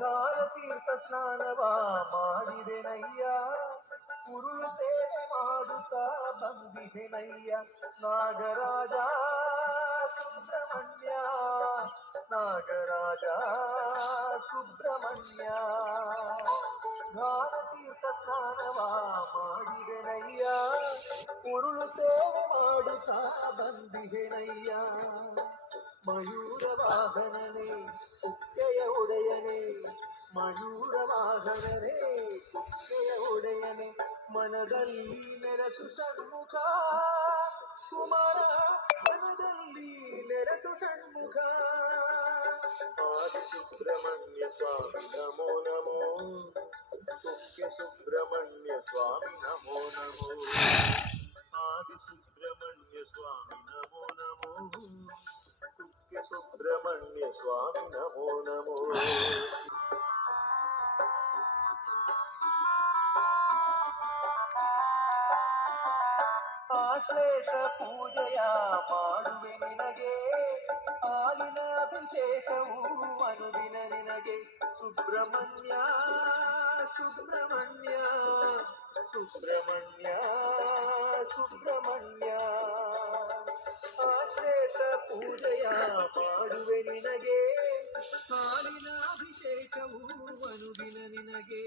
ಭಾರತೀರ್ಥ ಸ್ನಾನವ ಮಾಡಿದೆನಯ್ಯ ಕುರುಳು ಸೇವೆ ಮಾಡುತ್ತಾ ಬಂದಿದೆನಯ್ಯ ನಾಗರಾಜ ಸುಬ್ರಹ್ಮಣ್ಯ ನಾಗರಾಜ ಸುಬ್ರಹ್ಮಣ್ಯ ಧಾರತೀರ್ಥ ಸ್ನಾನವ ಮಾಡಿದೆನಯ್ಯ ಉರುಳು ಸೇವೆ ಮಾಡುತ್ತಾ ಬಂದಿದೆನಯ್ಯ ಮಯೂರ ವಾಹನನೇ ಕುಕ್ಕೆಯ ಒಡೆಯನೇ ಮಯೂರ ವಾಹನನೇ ಕುಕ್ಕೆಯ ಒಡೆಯನೇ ಮನದಲ್ಲಿ ನೆರಸು ಸನ್ಮುಖ ಕುಮಾರ ಮನದಲ್ಲಿ ನೆರಸು ಸನ್ಮುಖ ಆದಿ ಸುಬ್ರಹ್ಮಣ್ಯ ಸ್ವಾಮಿ ನಮೋ ನಮೋ ಕುಕ್ಕೆ ಸುಬ್ರಹ್ಮಣ್ಯ ಸ್ವಾಮಿ ನಮೋ ನಮೋ ಆದಿ ಸುಬ್ರಹ್ಮಣ್ಯ ಸ್ವಾಮಿ ನಮೋ ನಮೋ కుక్య సుబ్రహ్మణ్య స్వామి నమో నమో ಆಶ್ಲೇಷ ಪೂಜೆಯ ಮಾಡುವೆ ನಿನಗೆ ಸುಬ್ರಹ್ಮಣ್ಯ ಸುಬ್ರಹ್ಮಣ್ಯ ಸುಬ್ರಹ್ಮಣ್ಯ ಸುಬ್ರಹ್ಮಣ್ಯ. ಆಶ್ಲೇಷ ಪೂಜೆಯ ಮಾಡುವೆ ನಿನಗೆ ಹಾಲಿನ ಅಭಿಷೇಕವು ಅನುದಿನ ನಿನಗೆ.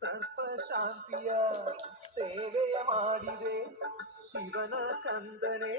ಸರ್ಪ ಶಾಂತಿಯ ಸೇವೆಯ ಮಾಡಿದೆ ಶಿವನ ಕಂದನೇ